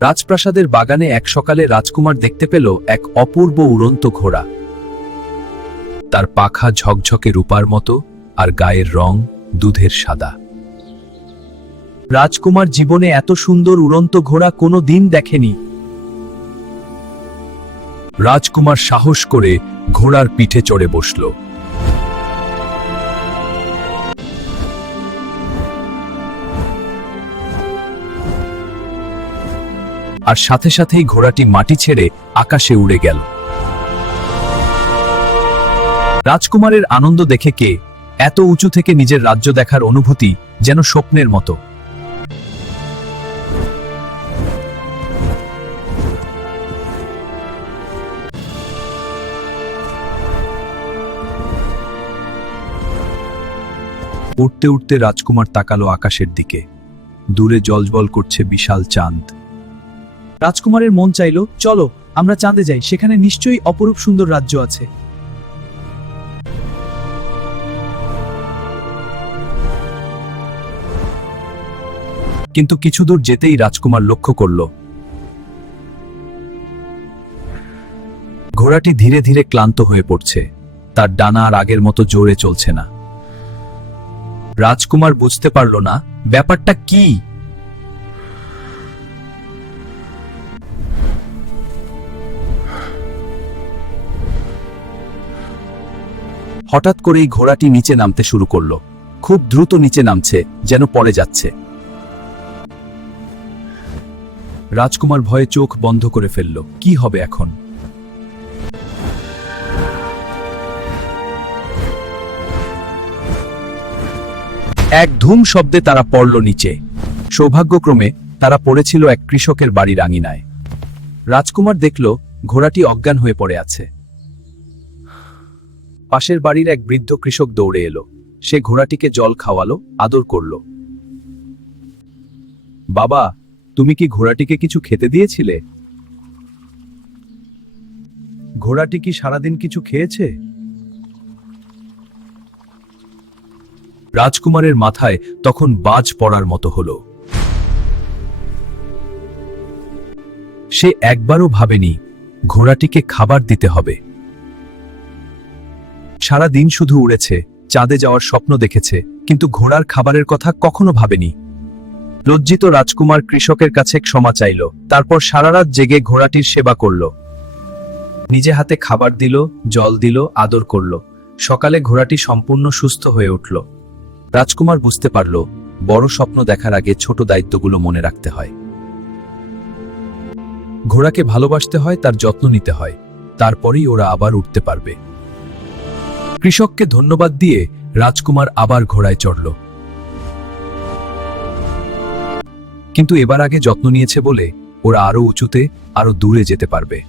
রাজপ্রাসাদের বাগানে এক সকালে রাজকুমার দেখতে পেল এক অপূর্ব উড়ন্ত ঘোড়া। তার পাখা ঝকঝকে রূপার মতো, আর গায়ের রং দুধের সাদা। রাজকুমার জীবনে এত সুন্দর উড়ন্ত ঘোড়া কোনো দিন দেখেনি। রাজকুমার সাহস করে ঘোড়ার পিঠে চড়ে বসল। আর সাথে সাথেই ঘোড়াটি মাটি ছেড়ে আকাশে উড়ে গেল। রাজকুমারের আনন্দ দেখে কে এত উঁচু থেকে নিজের রাজ্য দেখার অনুভূতি যেন স্বপ্নের মতো। উঠতে উঠতে রাজকুমার তাকালো আকাশের দিকে। দূরে জ্বলজ্বল করছে বিশাল চাঁদ। রাজকুমারের মন চাইল, চলো আমরা চাঁদে যাই, সেখানে নিশ্চয়ই অপরূপ সুন্দর রাজ্য আছে। কিন্তু কিছু দূর যেতেই রাজকুমার লক্ষ্য করল ঘোড়াটি ধীরে ধীরে ক্লান্ত হয়ে পড়ছে। তার ডানা আর আগের মতো জোরে চলছে না। রাজকুমার বুঝতে পারল না ব্যাপারটা কি। হঠাৎ করেই ঘোড়াটি নিচে নামতে শুরু করল। খুব দ্রুত নিচে নামছে, যেন পড়ে যাচ্ছে। রাজকুমার ভয়ে চোখ বন্ধ করে ফেলল। কি হবে এখন? এক ধুম শব্দে তারা পড়ল নিচে। সৌভাগ্যক্রমে তারা পড়েছিল এক কৃষকের বাড়ির আঙিনায়। রাজকুমার দেখল ঘোড়াটি অজ্ঞান হয়ে পড়ে আছে। পাশের বাড়ির এক বৃদ্ধ কৃষক দৌড়ে এলো। সে ঘোড়াটিকে জল খাওয়ালো, আদর করল। বাবা, তুমি কি ঘোড়াটিকে কিছু খেতে দিয়েছিলে? ঘোড়াটি কি সারাদিন কিছু খেয়েছে? রাজকুমারের মাথায় তখন বাজ পড়ার মতো হলো। সে একবারও ভাবেনি ঘোড়াটিকে খাবার দিতে হবে। সারা দিন শুধু উড়েছে, চাঁদে যাওয়ার স্বপ্ন দেখেছে, কিন্তু ঘোড়ার খাবারের কথা কখনো ভাবেনি। লজ্জিত রাজকুমার কৃষকের কাছে ক্ষমা চাইল। তারপর সারা রাত জেগে ঘোড়াটির সেবা করল। নিজে হাতে খাবার দিল, জল দিল, আদর করল। সকালে ঘোড়াটি সম্পূর্ণ সুস্থ হয়ে উঠল। রাজকুমার বুঝতে পারল বড় স্বপ্ন দেখার আগে ছোট দায়িত্বগুলো মনে রাখতে হয়। ঘোড়াকে ভালোবাসতে হয়, তার যত্ন নিতে হয়, তারপরেই ওরা আবার উঠতে পারবে। কৃষককে ধন্যবাদ দিয়ে রাজকুমার আবার ঘোড়ায় চড়ল। কিন্তু এবার আগে যত্ন নিয়েছে বলে ওরা আরো উঁচুতে, আরো দূরে যেতে পারবে।